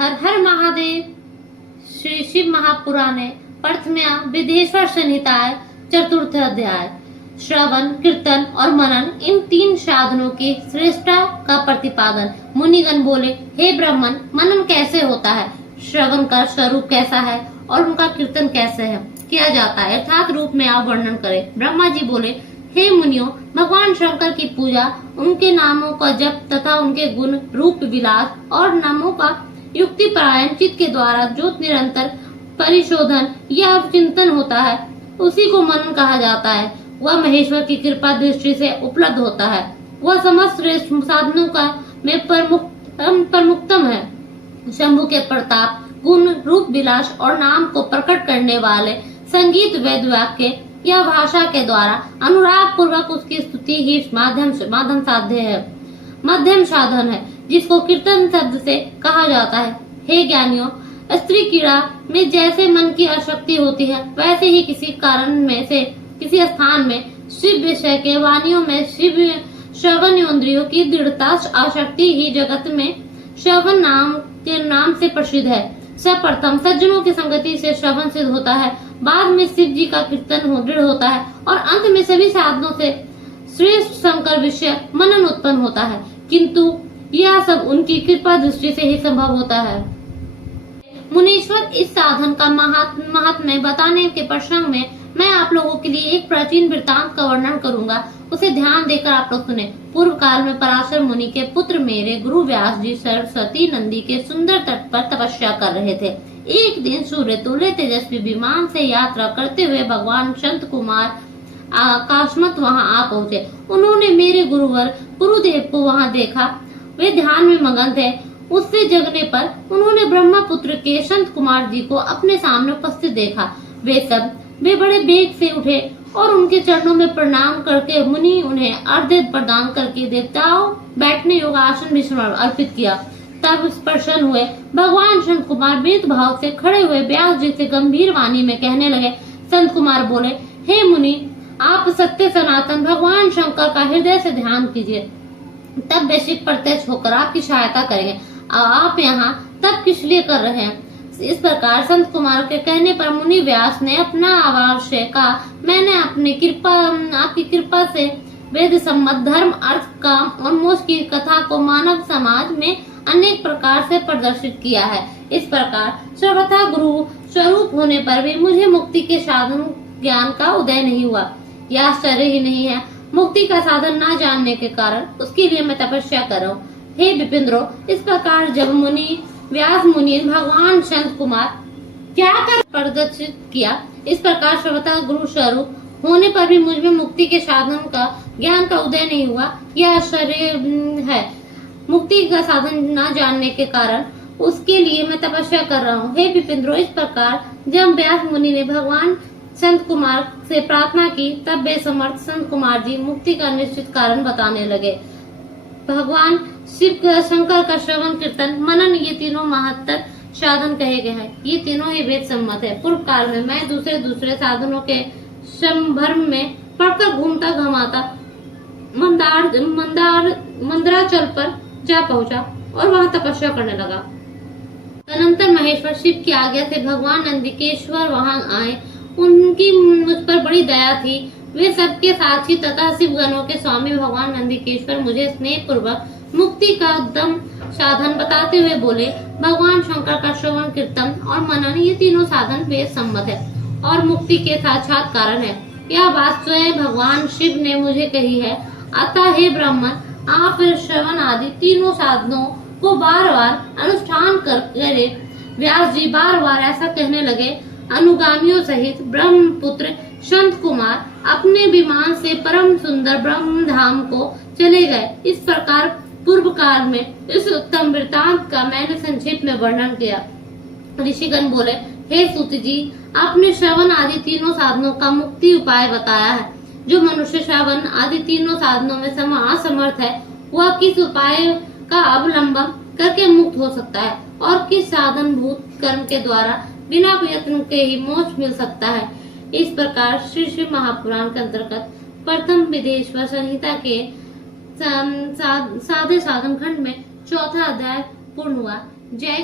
हर हर महादेव। श्री शिव महापुराणे प्रथम्या विदेश्वर संहिताय चतुर्थ अध्याय। श्रवण, कीर्तन और मनन, इन तीन साधनों की श्रेष्ठता का प्रतिपादन। मुनिगण बोले, हे ब्राह्मण, मनन कैसे होता है, श्रवण का स्वरूप कैसा है और उनका कीर्तन कैसे है किया जाता है, अर्थात रूप में आप वर्णन करें। ब्रह्मा जी बोले, हे मुनियों, भगवान शंकर की पूजा, उनके नामों का जप तथा उनके गुण, रूप, विलास और नामों का युक्ति परायण चित्त के द्वारा जो निरंतर परिशोधन या चिंतन होता है, उसी को मनन कहा जाता है। वह महेश्वर की कृपा दृष्टि से उपलब्ध होता है। वह समस्त श्रेष्ठ साधनों का में प्रमुखतम है। शंभु के प्रताप, गुण, रूप, विलास और नाम को प्रकट करने वाले संगीत, वेद वाक्य या भाषा के द्वारा अनुराग पूर्वक उसकी स्तुति ही माध्यम साध्य है, मध्यम साधन है, जिसको कीर्तन शब्द से कहा जाता है। हे ज्ञानियों, स्त्री क्रीड़ा में जैसे मन की आसक्ति होती है, वैसे ही किसी कारण में से किसी स्थान में शिव विषय के वाणियों में शिव श्रवण इंद्रियों की दृढ़ता आसक्ति ही जगत में श्रवण नाम के नाम से प्रसिद्ध है। सर्वप्रथम सज्जनों की संगति से श्रवण सिद्ध होता है, बाद में शिव जी का कीर्तन दृढ़ होता है और अंत में सभी साधनों से श्रेष्ठ शंकर विषय मनन उत्पन्न होता है। किंतु यह सब उनकी कृपा दृष्टि से ही संभव होता है। मुनीश्वर, इस साधन का महात्म्य बताने के प्रसंग में मैं आप लोगों के लिए एक प्राचीन वृत्तांत का वर्णन करूंगा, उसे ध्यान देकर आप लोग सुने। पूर्व काल में पराशर मुनि के पुत्र मेरे गुरु व्यास जी सरस्वती नदी के सुंदर तट पर तपस्या कर रहे थे। एक दिन सूर्य तुल्य तेजस्वी विमान से यात्रा करते हुए भगवान संत कुमार आकाशमत वहां आ पहुँचे। उन्होंने मेरे गुरुवर गुरुदेव को वहां देखा। वे ध्यान में मगन थे। उससे जगने पर उन्होंने ब्रह्मपुत्र के संत कुमार जी को अपने सामने उपस्थित देखा। वे बड़े वेग से उठे और उनके चरणों में प्रणाम करके मुनि उन्हें अर्घ्य प्रदान करके देवताओं बैठने योग्य आसन भी अर्पित किया। तब प्रसन्न हुए भगवान संत कुमार विनीत भाव से खड़े हुए व्यास जी से गंभीर वाणी में कहने लगे। संत कुमार बोले, हे मुनि, आप सत्य सनातन भगवान शंकर का हृदय से ध्यान कीजिए, तब वे शिव प्रत्यक्ष होकर आपकी सहायता करेंगे। आप यहाँ तब किस लिए कर रहे हैं? इस प्रकार संत कुमार के कहने पर मुनि व्यास ने अपना आवास्य कहा, मैंने आपकी कृपा से वेद सम्मत धर्म, अर्थ, काम और मोक्ष की कथा को मानव समाज में अनेक प्रकार से प्रदर्शित किया है। इस प्रकार सर्वथा गुरु स्वरूप होने पर भी मुझे मुक्ति के साधन ज्ञान का उदय नहीं हुआ। यह आश्चर्य ही नहीं है। मुक्ति का साधन न जानने के कारण उसके लिए मैं तपस्या कर रहा हूँ। हे विपिंद्रो, इस प्रकार जब व्यास मुनि भगवान संत कुमार क्या कर प्रदर्शित किया, इस प्रकार सर्वथा गुरु स्वरूप होने पर भी मुझ में मुक्ति के साधन का ज्ञान का उदय नहीं हुआ, यह आश्चर्य है। मुक्ति का साधन न जानने के कारण उसके लिए मैं तपस्या कर रहा हूँ। हे विपिंद्रो, इस प्रकार जब व्यास मुनि ने भगवान संत कुमार से प्रार्थना की, तब वे समर्थ संत कुमार जी मुक्ति का निश्चित कारण बताने लगे। भगवान शिव शंकर का श्रवण, कीर्तन, मनन, ये तीनों महत्तर साधन कहे गए हैं। ये तीनों ही वेद सम्मत है। पूर्व काल में मैं दूसरे साधनों के संभ्रम में पड़कर घूमता घमाता मंदराचल पर जा पहुंचा और वहां तपस्या करने लगा। अनंतर महेश्वर शिव की आज्ञा से भगवान नंदिकेश्वर वहां आए। उनकी मुझ पर बड़ी दया थी। वे सबके साक्षी तथा शिव गणों के स्वामी भगवान नंदिकेश्वर मुझे स्नेह पूर्वक मुक्ति का उत्तम साधन बताते हुए बोले, भगवान शंकर का श्रवण, कीर्तन और मनन, ये तीनों साधन वेद सम्मत है और मुक्ति के साक्षात कारण है। यह बात स्वयं भगवान शिव ने मुझे कही है। अतः हे ब्राह्मण, आप श्रवण आदि तीनों साधनों को बार बार अनुष्ठान करे। व्यास जी बार बार ऐसा कहने लगे। अनुगामियों सहित ब्रह्मपुत्र संत कुमार अपने विमान से परम सुंदर ब्रह्म धाम को चले गए। इस प्रकार पूर्व काल में इस उत्तम वृत्तांत का मैंने संक्षेप में वर्णन किया। ऋषिगण बोले, हे सूत जी, आपने श्रवण आदि तीनों साधनों का मुक्ति उपाय बताया है। जो मनुष्य श्रवण आदि तीनों साधनों में असमर्थ है, वह किस उपाय का अवलंबन करके मुक्त हो सकता है और किस साधन भूत कर्म के द्वारा बिना प्रयत्न के ही मोक्ष मिल सकता है। इस प्रकार श्री शिव महापुराण के अंतर्गत प्रथम विदेश्वर संहिता के साधे साधन खंड में चौथा अध्याय पूर्ण हुआ। जय